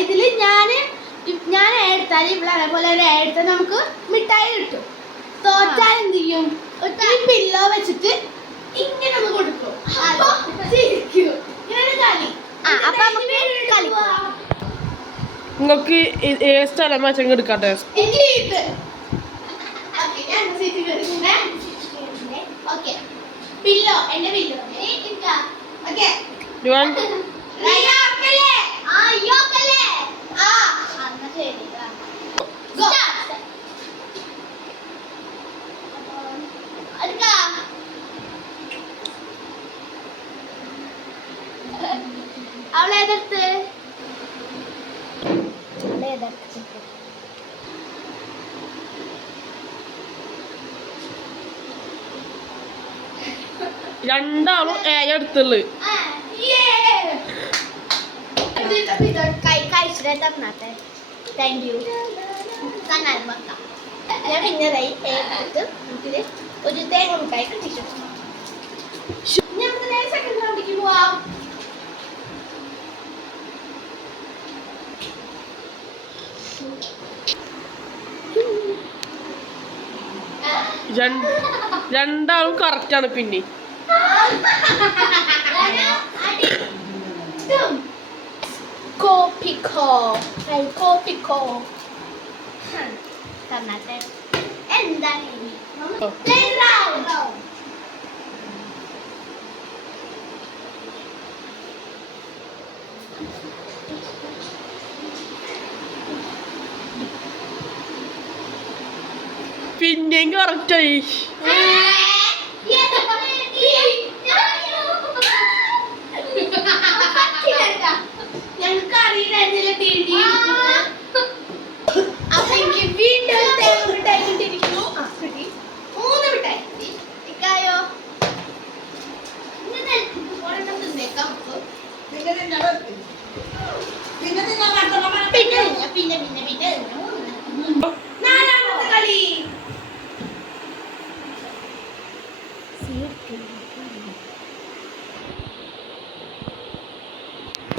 ഇതില് ഞാൻ എടുത്താൽ ഇവിടെ അതേപോലെ ഒരു എടുത്താൽ നമുക്ക് മിഠായി കിട്ടും. തോറ്റാൽ എന്ത് ചെയ്യും? പില്ലോ വെച്ചിട്ട് ഇങ്ങനെ ഒന്ന് കൊടുക്കും. ഇങ്ങനെ കളി. നിങ്ങൾക്ക് സ്ഥലം മാറ്റം എടുക്കാട്ടെ. പില്ലോ എന്റെ പില്ലോ അവളേതെടുത്ത് രണ്ടാളും എടുത്തുള്ളു. Thank you. ഞാൻ പിന്നെ ഒരു തേങ്ങ മുട്ടായി കിട്ടിച്ചു. സെക്കൻഡ് റൗണ്ടിലേക്ക് പോവാം. രണ്ടാളും കറക്റ്റാണ്. പിന്നെ പിന്നെയും കറക്റ്റായി. ഞങ്ങൾക്ക് അറിയില്ലായിരുന്നില്ല അപ്പൊ എനിക്ക് വീണ്ടും മിഠായി കിട്ടിയിരിക്കുന്നു. 3 മിഠായി ഇക്കായോ തിന്നേക്കാം. പിന്നെ നാലാമത്തെ കളി.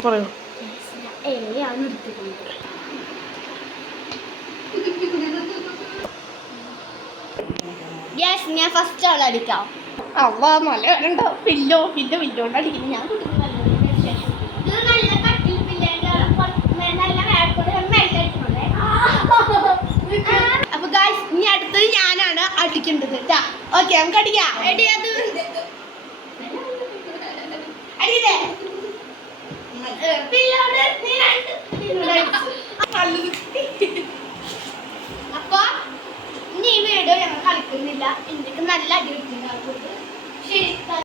പറയൂ. ഞാൻ ഫസ്റ്റ് ആൾ അടിക്കാം. നല്ല ഉണ്ടോ പില്ലോ പില്ലോണ്ട് അടിക്കുന്നു. ഞാൻ അപ്പൊ ഗായ്സ് ഇനി അടുത്തത് ഞാനാണ് അടിക്കേണ്ടത്. ഓക്കെ നമുക്ക് അടിക്കാം. അപ്പൊ ഇനി ഈ വീഡിയോ ഞങ്ങൾ കളിക്കുന്നില്ല. എനിക്ക് നല്ല അടി കിട്ടുന്നുണ്ട്. ശരി.